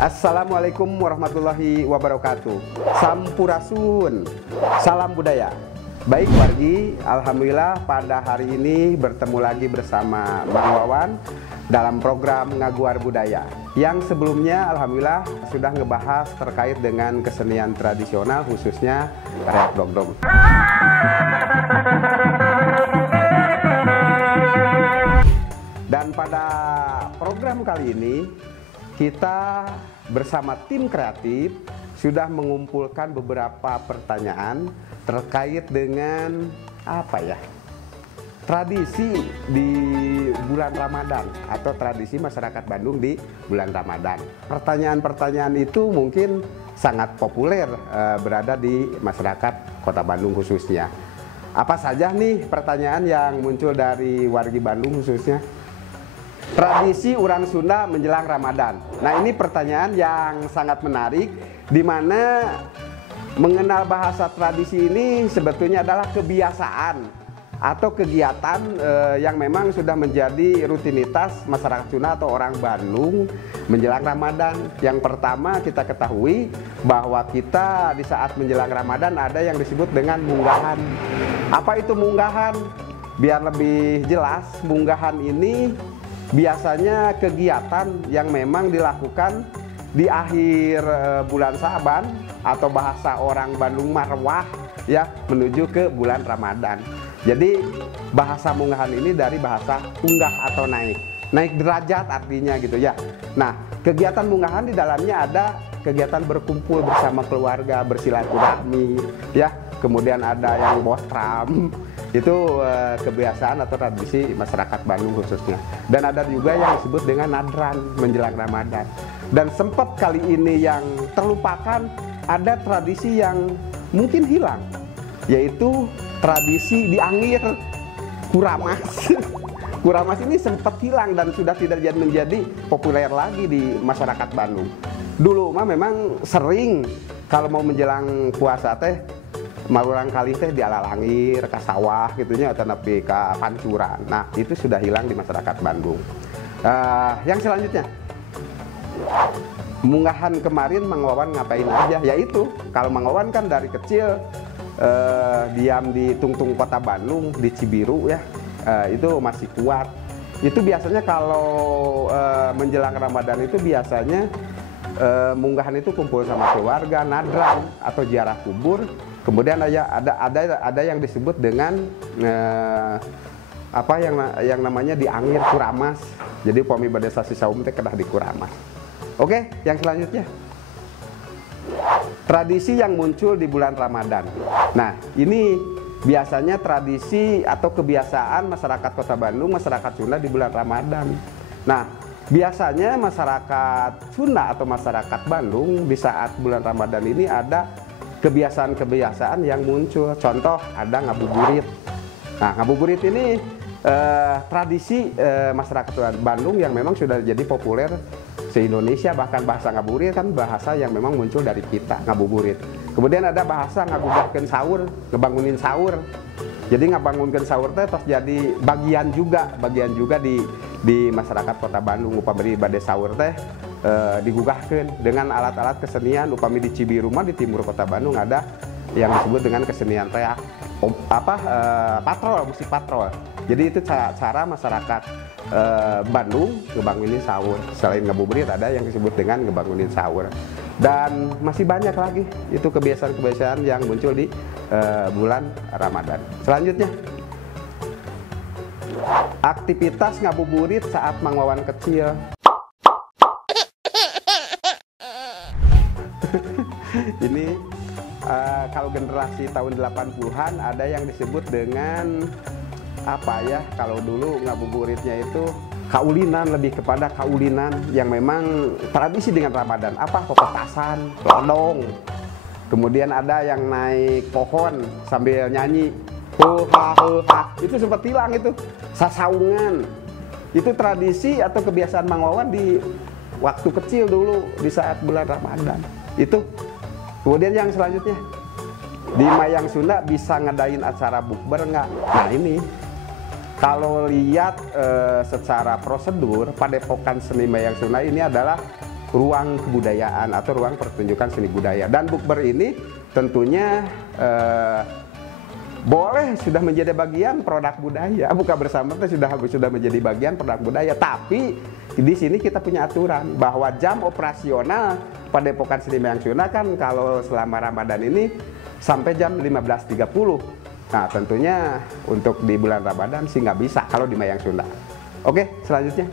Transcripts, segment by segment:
Assalamualaikum warahmatullahi wabarakatuh. Sampurasun, salam budaya. Baik wargi, alhamdulillah pada hari ini bertemu lagi bersama Bang Wawan dalam program Ngaguar Budaya. Yang sebelumnya alhamdulillah sudah ngebahas terkait dengan kesenian tradisional khususnya reok dogdog. Dan pada program kali ini kita bersama tim kreatif sudah mengumpulkan beberapa pertanyaan terkait dengan tradisi di bulan Ramadan atau tradisi masyarakat Bandung di bulan Ramadan. Pertanyaan-pertanyaan itu mungkin sangat populer berada di masyarakat Kota Bandung khususnya. Apa saja nih pertanyaan yang muncul dari wargi Bandung khususnya? Tradisi orang Sunda menjelang Ramadan. Nah, ini pertanyaan yang sangat menarik, di mana mengenal bahasa tradisi ini sebetulnya adalah kebiasaan atau kegiatan yang memang sudah menjadi rutinitas masyarakat Sunda atau orang Bandung menjelang Ramadan. Yang pertama kita ketahui bahwa kita di saat menjelang Ramadan ada yang disebut dengan munggahan. Apa itu munggahan? Biar lebih jelas, munggahan ini biasanya kegiatan yang memang dilakukan di akhir bulan Sa'ban atau bahasa orang Bandung marwah ya, menuju ke bulan Ramadan. Jadi bahasa munggahan ini dari bahasa unggah atau naik derajat artinya gitu ya. Nah, kegiatan munggahan di dalamnya ada kegiatan berkumpul bersama keluarga, bersilaturahmi ya, kemudian ada yang bostram. Itu kebiasaan atau tradisi masyarakat Bandung khususnya. Dan ada juga yang disebut dengan nadran menjelang Ramadan. Dan sempat kali ini yang terlupakan, ada tradisi yang mungkin hilang, yaitu tradisi diangir kuramas. Kuramas ini sempat hilang dan sudah tidak menjadi populer lagi di masyarakat Bandung. Dulu mah memang sering kalau mau menjelang puasa teh marurang kali teh dialalangir ke sawah gitunya atau nepi ke pancuran. Nah, itu sudah hilang di masyarakat Bandung. Yang selanjutnya, munggahan kemarin Mang Wawan ngapain aja? Yaitu kalau Mang Wawan kan dari kecil diam di tungtung Kota Bandung, di Cibiru ya, itu masih kuat. Itu biasanya kalau menjelang Ramadan itu biasanya munggahan itu kumpul sama keluarga, nadran atau ziarah kubur. Kemudian ada yang disebut dengan yang namanya diangir kuramas. Jadi upami bade sasi saum teh kedah di kuramas. Oke, yang selanjutnya. Tradisi yang muncul di bulan Ramadan. Nah, ini biasanya tradisi atau kebiasaan masyarakat Kota Bandung, masyarakat Sunda di bulan Ramadan. Nah, biasanya masyarakat Sunda atau masyarakat Bandung di saat bulan Ramadan ini ada kebiasaan-kebiasaan yang muncul. Contoh ada ngabuburit. Nah, ngabuburit ini tradisi masyarakat Bandung yang memang sudah jadi populer se-Indonesia. Bahkan bahasa ngabuburit kan bahasa yang memang muncul dari kita, ngabuburit. Kemudian ada bahasa ngagugahkeun sahur, ngebangunin sahur. Jadi ngabangunkeun sahur teh terus jadi bagian juga di masyarakat Kota Bandung. Upami bade sahur teh digugahkeun dengan alat-alat kesenian. Upami di Cibiru mah di timur Kota Bandung ada yang disebut dengan kesenian reak patrol, musik patrol. Jadi itu cara masyarakat Bandung ngebangunin sahur. Selain ngabuburit ada yang disebut dengan ngebangunin sahur. Dan masih banyak lagi itu kebiasaan-kebiasaan yang muncul di bulan Ramadan. Selanjutnya, aktivitas ngabuburit saat Mang Wawan kecil. Ini kalau generasi tahun 80-an ada yang disebut dengan kalau dulu ngabuburitnya itu kaulinan, lebih kepada kaulinan yang memang tradisi dengan Ramadan. Pepetasan, lodong. Kemudian ada yang naik pohon sambil nyanyi. Itu sempat hilang itu. Sasaungan. Itu tradisi atau kebiasaan Mang Wawan di waktu kecil dulu di saat bulan Ramadan. Itu. Kemudian yang selanjutnya, di Mayang Sunda bisa ngadain acara bukber nggak? Nah, ini Kalau lihat secara prosedur, Padepokan Seni Mayang Sunda ini adalah ruang kebudayaan atau ruang pertunjukan seni budaya. Dan bukber ini tentunya boleh sudah menjadi bagian produk budaya, buka bersama itu sudah menjadi bagian produk budaya. Tapi di sini kita punya aturan bahwa jam operasional Padepokan Seni Mayang Sunda kan kalau selama Ramadan ini sampai jam 15.30. Nah tentunya untuk di bulan Ramadan sih nggak bisa kalau di Mayang Sunda. Oke, selanjutnya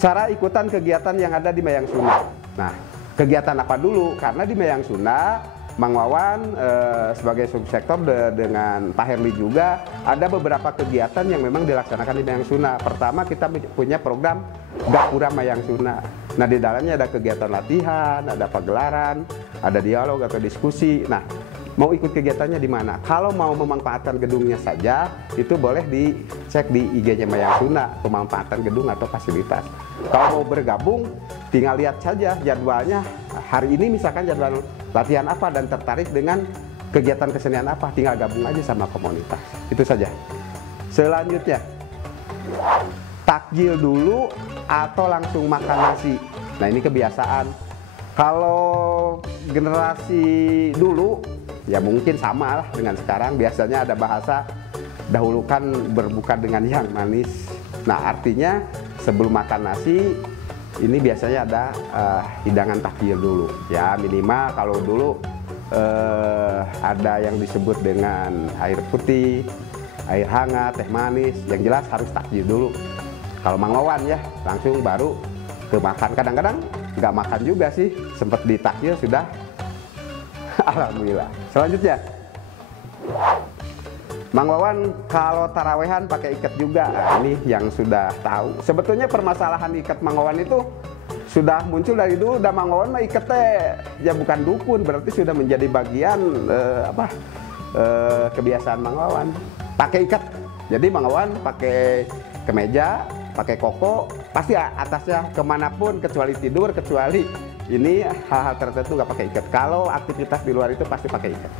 cara ikutan kegiatan yang ada di Mayang Sunda. Nah, kegiatan apa dulu? Karena di Mayang Sunda Mang Wawan sebagai subsektor dengan Pak Herli juga ada beberapa kegiatan yang memang dilaksanakan di Mayang Sunda. Pertama, kita punya program Gapura Mayang Sunda. Nah, di dalamnya ada kegiatan latihan, ada pagelaran, ada dialog atau diskusi. Nah, mau ikut kegiatannya di mana? Kalau mau memanfaatkan gedungnya saja, itu boleh dicek di IG-nya Mayang Sunda, pemanfaatan gedung atau fasilitas. Kalau mau bergabung, tinggal lihat saja jadwalnya. Hari ini misalkan jadwal latihan apa dan tertarik dengan kegiatan kesenian apa, tinggal gabung aja sama komunitas. Itu saja. Selanjutnya, takjil dulu atau langsung makan nasi. Nah, ini kebiasaan. Kalau generasi dulu, ya mungkin sama lah dengan sekarang. Biasanya ada bahasa dahulukan berbuka dengan yang manis. Nah, artinya sebelum makan nasi ini biasanya ada hidangan takjil dulu. Ya minimal kalau dulu ada yang disebut dengan air putih, air hangat, teh manis. Yang jelas harus takjil dulu. Kalau Mang Wawan ya langsung baru ke makan. Kadang-kadang nggak makan juga sih, sempat ditakjil sudah. Alhamdulillah. Selanjutnya, Mang Wawan kalau tarawehan pakai ikat juga. Nah, ini yang sudah tahu. Sebetulnya permasalahan ikat Mang Wawan itu sudah muncul dari dulu. Udah Mang Wawan mah ikat ya bukan dukun, berarti sudah menjadi bagian kebiasaan Mang Wawan. Pakai ikat. Jadi Mang Wawan pakai kemeja, pakai koko, pasti atasnya kemanapun kecuali tidur, kecuali ini hal-hal tertentu nggak pakai ikat. Kalau aktivitas di luar itu pasti pakai ikat.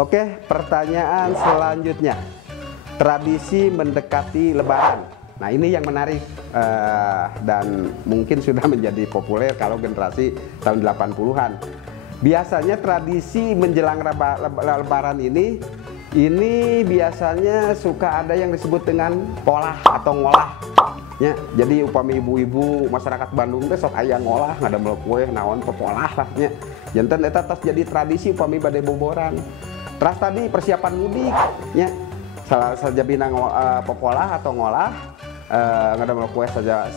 Oke, pertanyaan selanjutnya. Tradisi mendekati Lebaran. Nah, ini yang menarik dan mungkin sudah menjadi populer kalau generasi tahun 80-an. Biasanya tradisi menjelang Lebaran ini biasanya suka ada yang disebut dengan polah atau ngolah. Ya, jadi upami ibu-ibu masyarakat Bandung teh sok aya ngolah ngadamel kue naon pepolah lah nya. Janten eta tas jadi tradisi upami bade boboran. Terus tadi persiapan mudik nya. Sajabina pepolah atau ngolah ngadamel kue saja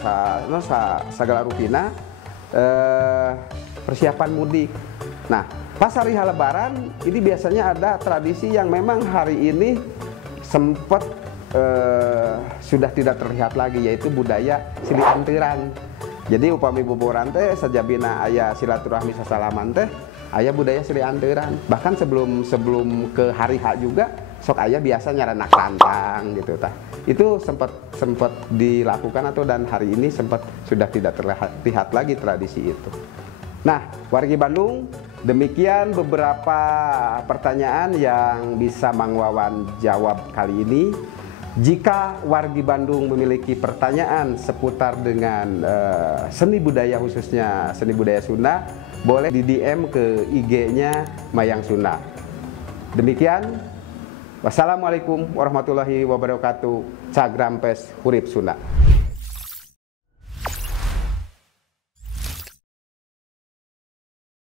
sagala rupina persiapan mudik. Nah, pas hari Lebaran ini biasanya ada tradisi yang memang hari ini sempat sudah tidak terlihat lagi, yaitu budaya silih antiran. Jadi upami boboran teh sajabina aya silaturahmi sasalaman teh aya budaya silih antiran. Bahkan sebelum ke hari H juga sok aya biasa nyaranak rantang gitu tah. Itu sempat dilakukan atau dan hari ini sudah tidak terlihat lagi tradisi itu. Nah, wargi Bandung, demikian beberapa pertanyaan yang bisa Mang Wawan jawab kali ini. Jika wargi Bandung memiliki pertanyaan seputar dengan seni budaya, khususnya seni budaya Sunda, boleh di DM ke IG-nya Mayang Sunda. Demikian, wassalamualaikum warahmatullahi wabarakatuh. Cagrampes Hurip Sunda.